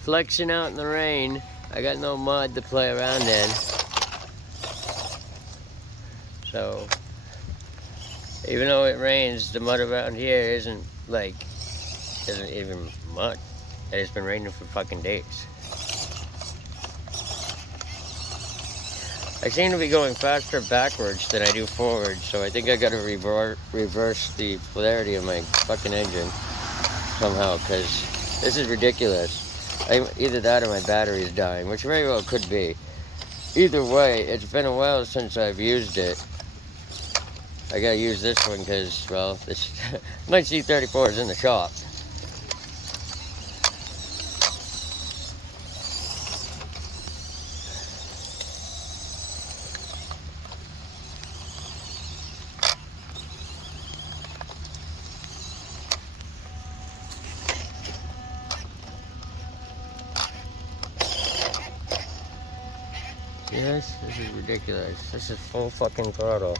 flexing out in the rain. I got no mud to play around in. So, even though it rains, the mud around here isn't even mud. It's been raining for fucking days. I seem to be going faster backwards than I do forward, so I think I gotta reverse the polarity of my fucking engine somehow, because this is ridiculous. Either that or my battery is dying, which very well could be. Either way, it's been a while since I've used it. I gotta use this one because, well, this my C34 is in the shop. Yes, this is ridiculous. This is full fucking throttle.